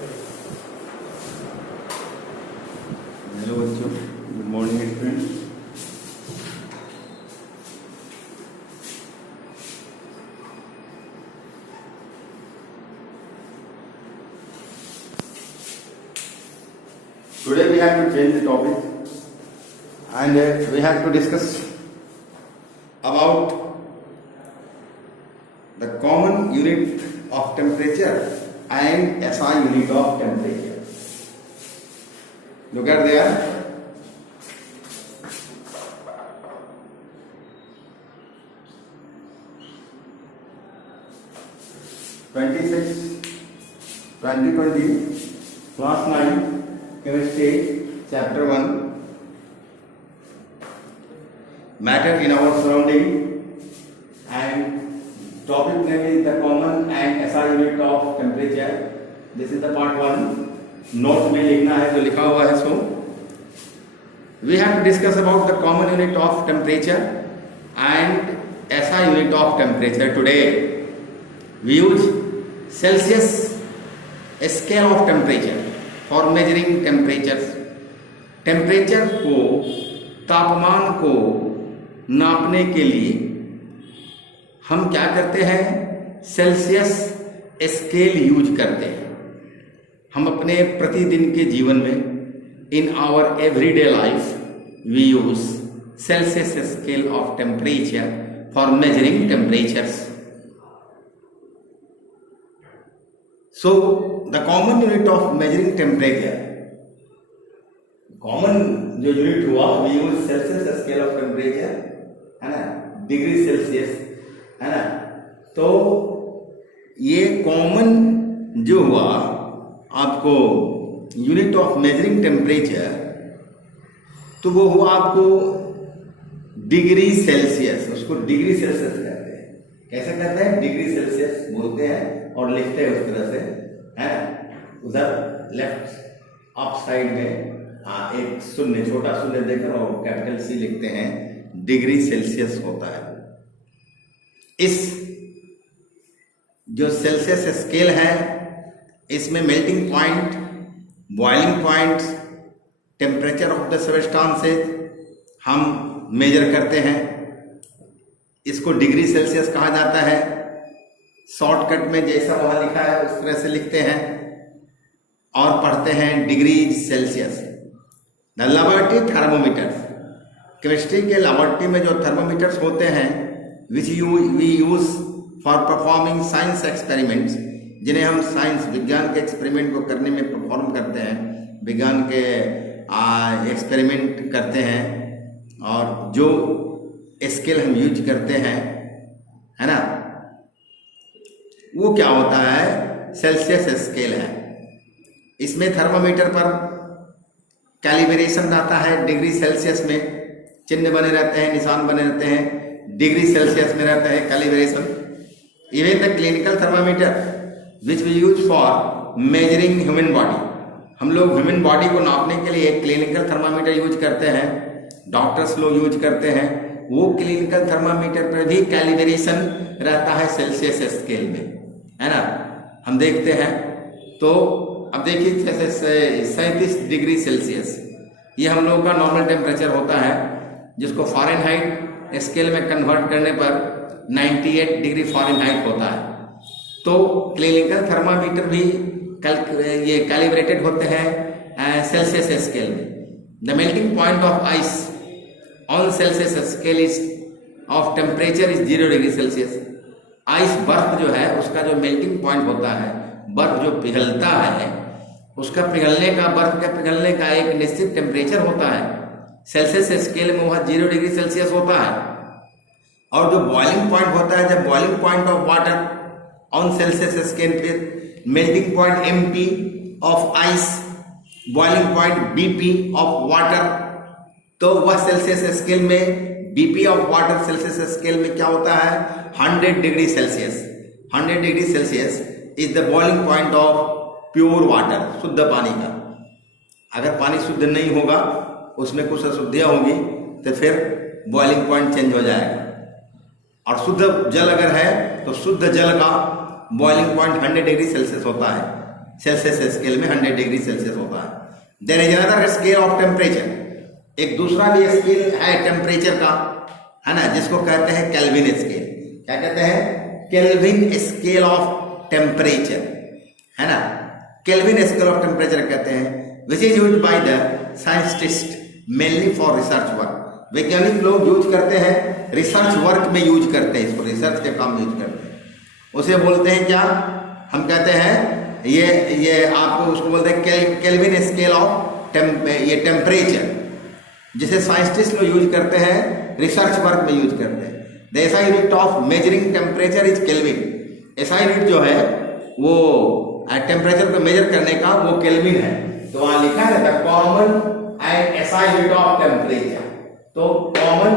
Hello बच्चों, good morning students. Today we have to change the topic and we have to discuss about the common unit of temperature and SI unit of temperature. Look at there. Class 9, Chemistry, Chapter 1. Matter in our surrounding, and topic name is the common and SI unit of temperature. This is the part 1. Note में लिखना है जो लिखा हुआ है so we have to discuss about the common unit of temperature and SI unit of temperature. Today we use Celsius scale of temperature for measuring temperature. Temperature को, तापमान को नापने के लिए हम क्या करते हैं? सेल्सियस स्केल यूज करते हैं. हम अपने प्रतिदिन के जीवन में in our everyday life we use Celsius scale of temperature for measuring temperatures. So the common unit of measuring temperature, common जो यूनिट हुआ we use Celsius scale of temperature, है ना, डिग्री सेल्सियस, है ना. तो ये कॉमन जो हुआ आपको यूनिट ऑफ मेजरिंग टेम्परेचर, तो वो हुआ आपको डिग्री सेल्सियस. उसको डिग्री सेल्सियस कहते हैं. कैसे कहते हैं? डिग्री सेल्सियस बोलते हैं और लिखते हैं उस तरह से, है ना. उधर लेफ्ट अप साइड में एक शून्य, छोटा शून्य देकर और कैपिटल सी लिखते हैं. डिग्री सेल्सियस होता है. इस जो सेल्सियस स्केल है, इसमें melting point, boiling point, temperature of the substances हम मेजर करते हैं. इसको डिग्री सेल्सियस कहा जाता है. शॉर्टकट में जैसा वहां लिखा है उस तरह से लिखते हैं और पढ़ते हैं degree Celsius. The laboratory thermometers, chemistry के लेबोरेटरी में जो थर्मोमीटर्स होते हैं which we use for performing science experiments, जिन्हें हम साइंस विज्ञान के एक्सपेरिमेंट को करने में परफॉर्म करते हैं, विज्ञान के एक्सपेरिमेंट करते हैं, और जो स्केल हम यूज करते हैं, है ना, वो क्या होता है? सेल्सियस स्केल है. इसमें थर्मामीटर पर कैलिब्रेशन रहता है. डिग्री सेल्सियस में चिन्ह बने रहते हैं, निशान बने रहते हैं. डिग्री सेल्सियस में रहता है calibration. Even the clinical thermometer which we use for measuring human body, हम लोग ह्यूमन बॉडी को नापने के लिए एक क्लिनिकल थर्मामीटर यूज करते हैं. डॉक्टर्स लोग यूज करते हैं. वो क्लिनिकल थर्मामीटर पर भी कैलिब्रेशन रहता है सेल्सियस स्केल में, है ना. हम देखते हैं तो अब देखिए जैसे 37 डिग्री सेल्सियस ये हम लोगों का नॉर्मल टेम्परेचर होता है, जिसको फ़ारेनहाइट स्केल में कन्वर्ट करने पर 98 डिग्री फ़ारेनहाइट होता है. तो क्लिनिकल थर्मामीटर भी ये कैलिब्रेटेड होते हैं सेल्सियस स्केल में. The melting point of ice on Celsius scale is of temperature is 0 degree Celsius. Ice, बर्फ जो है, उसका जो मेल्टिंग पॉइंट होता है, बर्फ जो पिघलता है, उसका पिघलने का, बर्फ के पिघलने का एक निश्चित टेम्परेचर होता है. सेल्सियस स्केल में वह 0 डिग्री सेल्सियस होता है. और जो बॉइलिंग पॉइंट होता है, जब boiling point of water on Celsius scale पे melting point MP of ice, boiling point BP of water, तो वह सेल्सियस स्केल में BP of water Celsius scale में क्या होता है? 100 degree Celsius. 100 degree Celsius is the boiling point of pure water, शुद्ध पानी का. अगर पानी शुद्ध नहीं होगा, उसमें कुछ अशुद्धियां होगी, तो फिर बॉइलिंग पॉइंट चेंज हो जाएगा. और शुद्ध जल अगर है तो शुद्ध जल का बॉइलिंग पॉइंट 100 डिग्री सेल्सियस होता है. सेल्सियस स्केल में 100 डिग्री सेल्सियस होता है। There is another scale of temperature, एक दूसरा भी स्केल है टेम्परेचर का, है ना, जिसको कहते हैं केल्विन स्केल। क्या कहते हैं? केल्विन स्केल ऑफ टेम्परेचर, है ना, केल्विन स्केल ऑफ टेम्परेचर कहते हैं, which is used by the scientist mainly for research work. वैज्ञानिक लोग यूज करते हैं, रिसर्च वर्क में यूज करते हैं इसको, रिसर्च के काम में यूज करते हैं। उसे बोलते हैं क्या? हम कहते हैं ये आपको उसको बोलते हैं केल्विन स्केल ऑफ ये टेम्परेचर, जिसे साइंटिस्ट लोग यूज करते हैं, रिसर्च वर्क में यूज करते हैं। The SI unit of measuring temperature is kelvin. SI unit जो है वो टेम्परेचर को मेजर करने का वो केल्विन है। तो वहां लिखा है the common and SI unit of temperature. तो कॉमन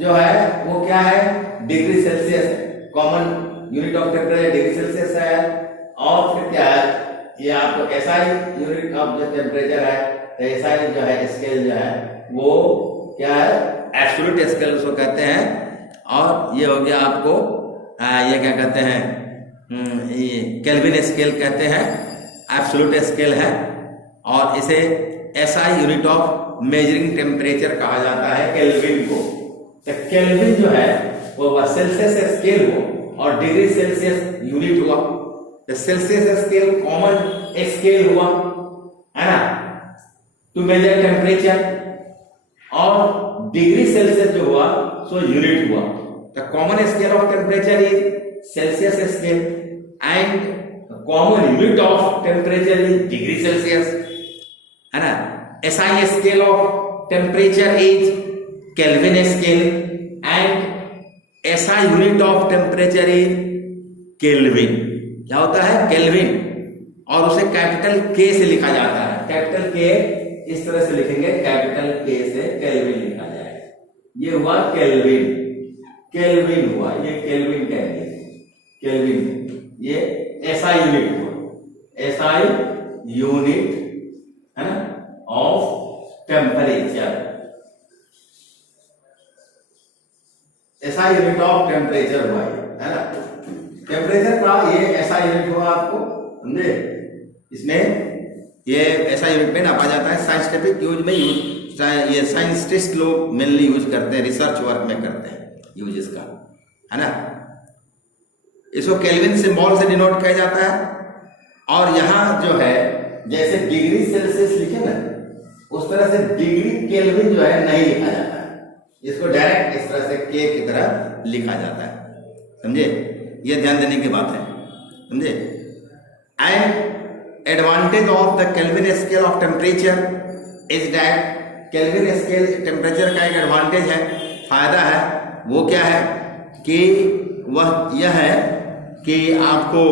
जो है वो क्या है? डिग्री सेल्सियस है। Common unit of temperature degree Celsius है। और फिर क्या है? ये आपको एसआई यूनिट ऑफ जो टेम्परेचर है, तो एसआई जो है स्केल जो है वो क्या है? एब्सोल्यूट स्केल उसको कहते हैं। और ये हो गया आपको ये क्या कहते हैं? ये केल्विन स्केल कहते हैं, एब्सोल्यूट स्केल है। और इसे SI unit of measuring temperature कहा जाता है, केल्विन को। तो केल्विन जो है वो सेल्सियस स्केल हो और डिग्री सेल्सियस यूनिट हुआ। तो सेल्सियस स्केल कॉमन स्केल हुआ, है ना, टू मेजर टेम्परेचर। और डिग्री सेल्सियस जो हुआ सो यूनिट हुआ। The common scale of temperature is Celsius scale and common unit of temperature is degree Celsius, है ना। SI scale of temperature is kelvin scale and SI unit of temperature is kelvin. क्या होता है? Kelvin. और उसे capital के से लिखा जाता है। कैपिटल के इस तरह से लिखेंगे, कैपिटल के से केल्विन लिखा जाएगा। ये हुआ केल्विन, केल्विन हुआ, ये केल्विन कह दिए, केल्विन। ये एसआई यूनिट हुआ, एसआई यूनिट, है ना, of temperature. SI unit of temperature हुआ, है ना, टेम्परेचर का ये एसआई यूनिट हुआ। आपको समझे? इसमें ये ऐसा यूनिट में नापा जाता है। साइंटिफिक यूज में ये साइंटिस्ट लोग मेनली यूज करते हैं, रिसर्च वर्क में करते हैं यूज इसका, है ना। इसको केल्विन सिंबल से डिनोट किया जाता है। और यहाँ जो है जैसे डिग्री सेल्सियस लिखे ना, उस तरह से डिग्री केल्विन जो है नहीं लिखा जाता है। इसको डायरेक्ट इस तरह से के की तरह लिखा जाता है, समझे? ये ध्यान देने की बात है, समझे? And advantage of the kelvin scale of temperature is that, kelvin scale temperature का एक एडवांटेज है, फायदा है। वो क्या है कि वह यह है कि आपको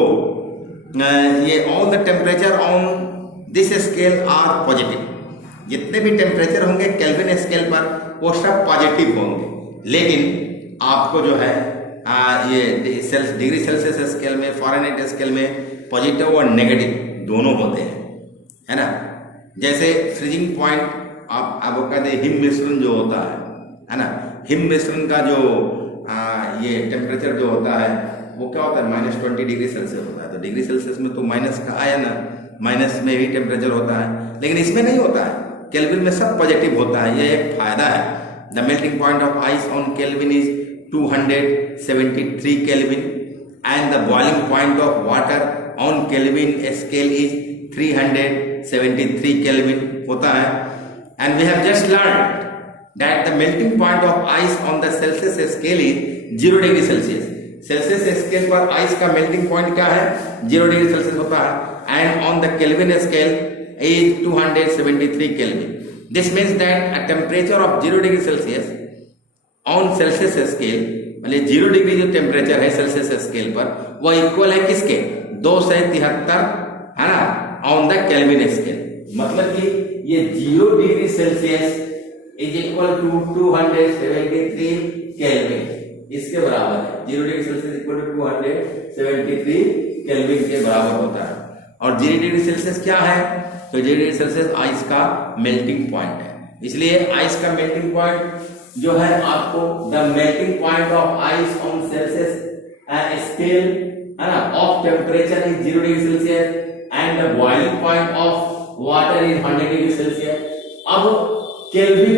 ये all the temperature on this scale are positive. जितने भी टेम्परेचर होंगे केल्विन स्केल पर वो सब पॉजिटिव होंगे। लेकिन आपको जो है ये डिग्री सेल्सियस स्केल में, फ़ारेनहाइट स्केल में पॉजिटिव और नेगेटिव दोनों होते हैं, है ना। जैसे फ्रीजिंग पॉइंट आप कहते हैं हिम मिश्रण जो होता है ना, हिम मिश्रण का जो ये टेम्परेचर जो होता है वो क्या होता है? -20 डिग्री सेल्सियस होता है। तो डिग्री सेल्सियस में तो माइनस का आया ना, माइनस में भी टेम्परेचर होता है, लेकिन इसमें नहीं होता है। केल्विन में सब पॉजिटिव होता है, ये एक फायदा है। The melting point of ice on kelvin is 273 Kelvin and the boiling point of water on Kelvin scale is 373 Kelvin होता है। And we have just learned that the melting point of ice on the Celsius scale is 0 degree Celsius. Celsius scale पर ice का melting point क्या है? 0 degree Celsius होता है। And on the kelvin scale is 273 Kelvin. This means that a temperature of 0 degree Celsius on Celsius scale, मतलब 0 degree जो temperature है Celsius scale पर, वह इक्वल है किसके? 273, है ना, ऑन द केल्विन स्केल। मतलब कि ये 0 degree Celsius is equal to 273 kelvin, इसके बराबर है। 0 degree Celsius equal to 273 kelvin के बराबर होता है। और 0 डिग्री सेल्सियस क्या है? तो 0 डिग्री सेल्सियस आइस का मेल्टिंग पॉइंट है। इसलिए आइस का मेल्टिंग पॉइंट जो है आपको the melting point of ice on Celsius scale, है ना, of temperature is 0 degree Celsius and the boiling point of water is 100 degree Celsius. अब केल्विन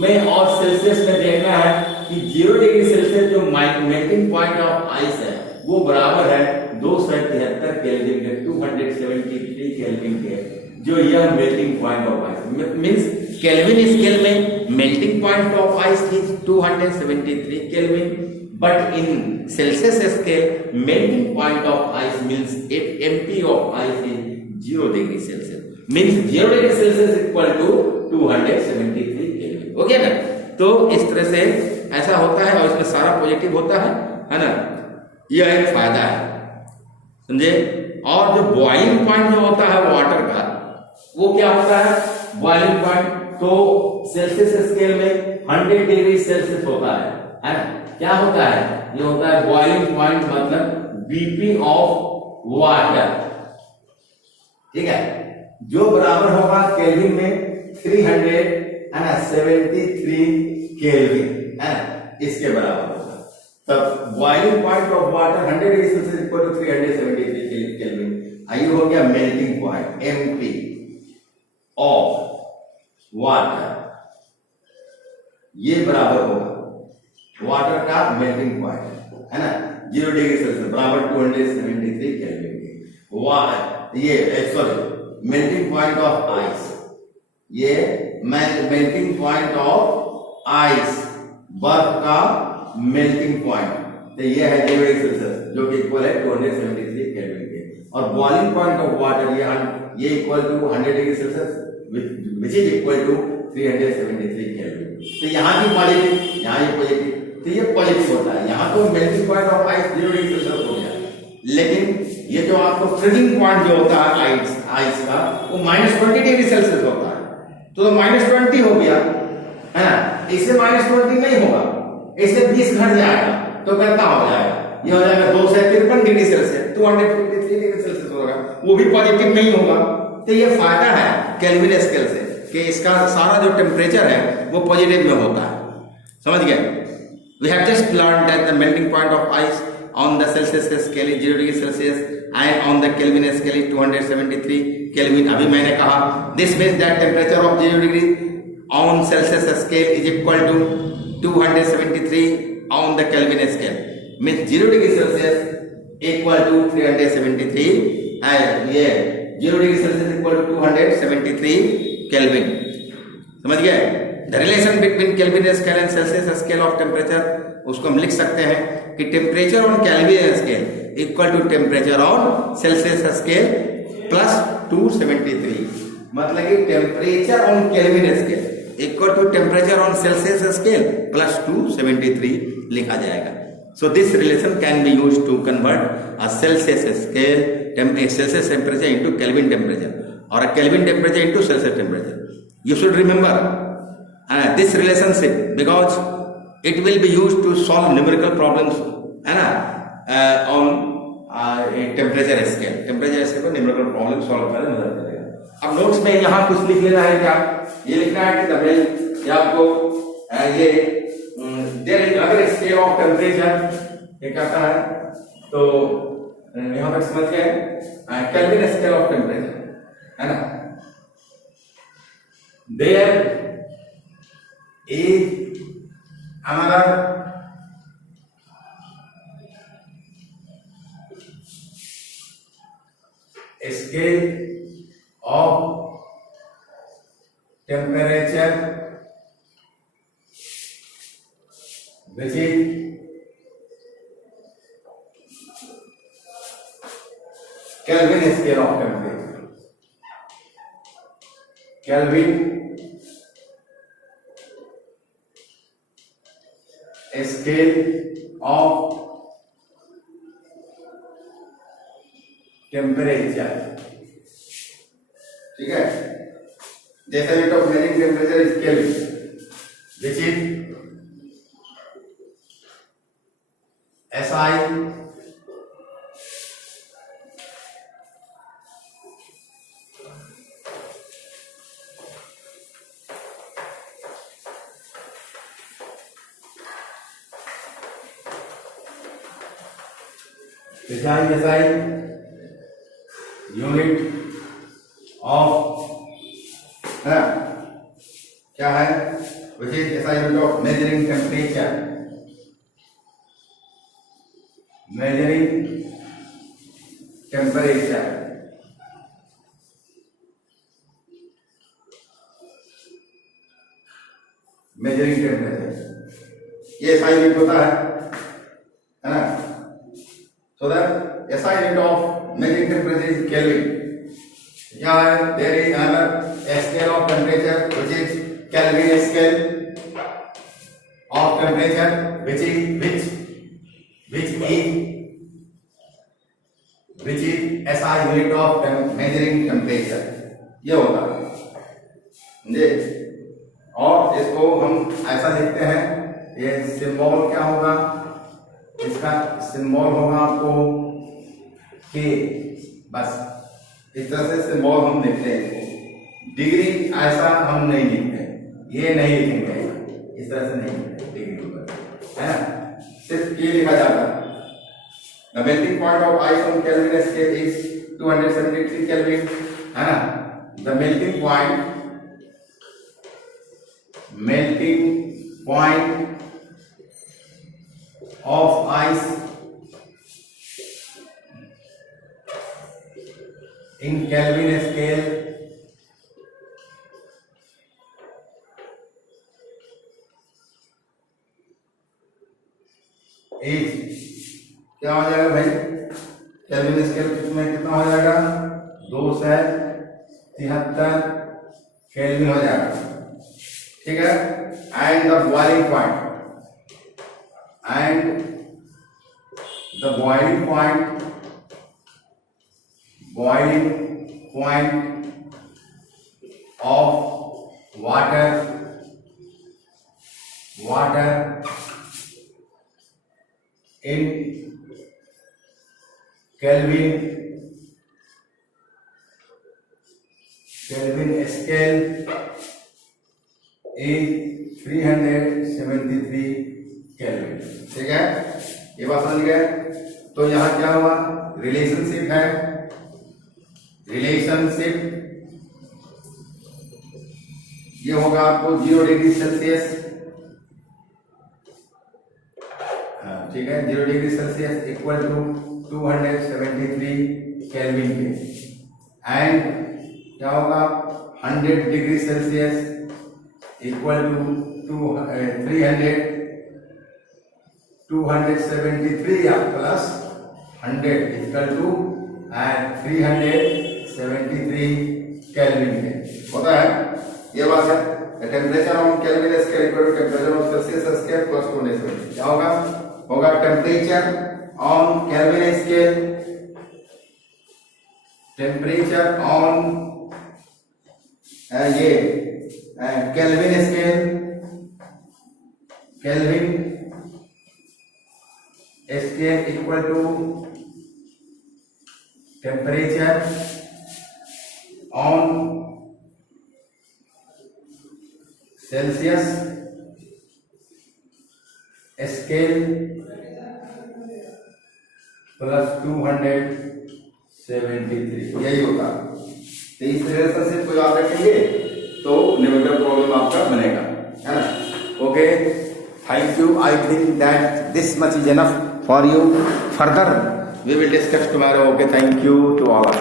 में और सेल्सियस में देखना है कि 0 डिग्री सेल्सियस जो मेल्टिंग पॉइंट ऑफ आइस है वो बराबर है 273 केल्विन के, 273 केल्विन के, जो यह melting point of ice means Kelvin scale में melting point of ice is 273 Kelvin, but in Celsius scale melting point of ice means if MP of ice is 0 degree Celsius, means 0 degree Celsius equal to 273 kelvin. हो गया ना? तो इस तरह से ऐसा होता है और इसमें सारा पॉजिटिव होता है ना? यह एक फायदा है, समझे। और जो बॉइलिंग पॉइंट जो होता है वाटर का, वो क्या होता है बॉइलिंग पॉइंट? तो सेल्सियस स्केल में 100 डिग्री सेल्सियस होता है ना? क्या होता है? ये होता है बॉइलिंग पॉइंट, मतलब बीपी ऑफ वाटर, ठीक है, जो बराबर होगा केल्विन में 373 केल्विन है ना, इसके बराबर होगा। तब boiling point of water 100 degree Celsius equal to 373 kelvin. आइए हो गया melting point MP of water, ये बराबर होगा वाटर का मेल्टिंग पॉइंट है ना 0 डिग्री सेल्सियस बराबर 273 केल्विन के। ये sorry melting point of ice, ये मेल्टिंग पॉइंट ऑफ आइस, बर्फ का मेल्टिंग पॉइंट, तो ये है 0 डिग्री सेल्सियस जो कि इक्वल है 273 केल्विन के। और बॉइलिंग पॉइंट ऑफ वाटर ये equal to 100 degree Celsius which is equal to 373 kelvin. तो यहाँ की पॉजिटिव, यहाँ ये पॉजिटिव, तो ये पॉजिटिव होता है। यहाँ तो melting point of ice 0 degree Celsius हो गया, लेकिन ये जो आपको फ्रीजिंग पॉइंट जो होता है आइस का, वो -20 डिग्री सेल्सियस होता है। तो -20 हो गया है ना, इससे -20 नहीं होगा, इससे 20 घट जाएगा, तो कितना हो जाएगा? ये हो जाएगा 253 डिग्री सेल्सियस, 253 डिग्री सेल्सियस होगा, वो भी पॉजिटिव नहीं होगा। तो ये फायदा है केल्विन स्केल से कि इसका सारा जो टेम्परेचर है वो पॉजिटिव में होता है, समझ गए। We have just learned that the melting point of ice on the Celsius scale is 0 degree Celsius and on the Kelvin scale is 273 Kelvin। अभी मैंने कहा this means that temperature of 0 degree on Celsius scale is equal to 273 on the Kelvin scale, means 0 degree Celsius equal to 373 and ये 0 degree Celsius equal to 273 Kelvin, समझ गए। The relation between Kelvin scale and Celsius scale of temperature, उसको हम लिख सकते हैं कि temperature on kelvin scale equal to temperature on Celsius scale plus 273, मतलब कि temperature on kelvin scale equal to temperature on Celsius scale plus 273 लिखा जाएगा। So this relation can be used to convert a Celsius scale Celsius temperature into Kelvin temperature or a Kelvin temperature into Celsius temperature. You should remember this relationship because it will be used to solve numerical problems on temperature scale। Temperature scale पर numerical problem solve करने में मदद करेगा। अब notes में यहाँ कुछ लिख लेना है, क्या ये लिखना है कि आपको ये there is other scale of temperature, ये कहता है, तो यहाँ पर समझ गए केल्विन स्केल ऑफ टेम्परेचर है ना। There is another scale of temperature which is Kelvin scale of temperature, Kelvin scale of temperature, ठीक है। जैसे rate of melting temperature is kelvin which is SI SI unit of, है ना, क्या है, which is SI unit of measuring temperature, measuring temperature, measuring temperature, ये SI unit होता है ना। So the SI unit of measuring temperature is Kelvin. क्या है, there is another scale of temperature which is Kelvin scale of temperature which is SI unit of measuring temperature, ये होता है जी। और इसको हम ऐसा लिखते हैं, ये सिंबल क्या होगा, इसका सिंबल होगा आपको K, बस इस तरह से सिंबल हम लिखते हैं। डिग्री ऐसा हम नहीं लिखते, ये नहीं लिखेंगे, इस तरह से नहीं लिखते डिग्री ऊपर, है ना, सिर्फ K लिखा जाता है। The melting point of ice on Kelvin scale is 273 Kelvin, है ना। The melting point of ice in Kelvin scale is, क्या हो जाएगा भाई, केल्विन स्केल में कितना हो जाएगा, 273 केल्विन हो जाएगा, ठीक है। And the boiling point of water in Kelvin scale is 373 Kelvin, ठीक है, ये बात समझ गए। तो यहाँ क्या हुआ, रिलेशनशिप है, ये होगा आपको 0 डिग्री सेल्सियस, ठीक है, 0 degree Celsius equal to 273 kelvin के, एंड क्या होगा 100 degree Celsius equal to 273 plus 100 equal to 373 Kelvin के होता है, ये बात है। Temperature on kelvin scale equal to temperature on Celsius scale plus 270, क्या होगा temperature on kelvin scale, temperature on ये Kelvin scale equal to temperature on Celsius scale plus 273, यही होता है। तो इस रिलेशनशिप को याद रखेंगे तो न्यूमेरिकल प्रॉब्लम आपका बनेगा, है ना। Okay, thank you. I think that this much is enough for you. Further we will discuss tomorrow. Okay, thank you to all.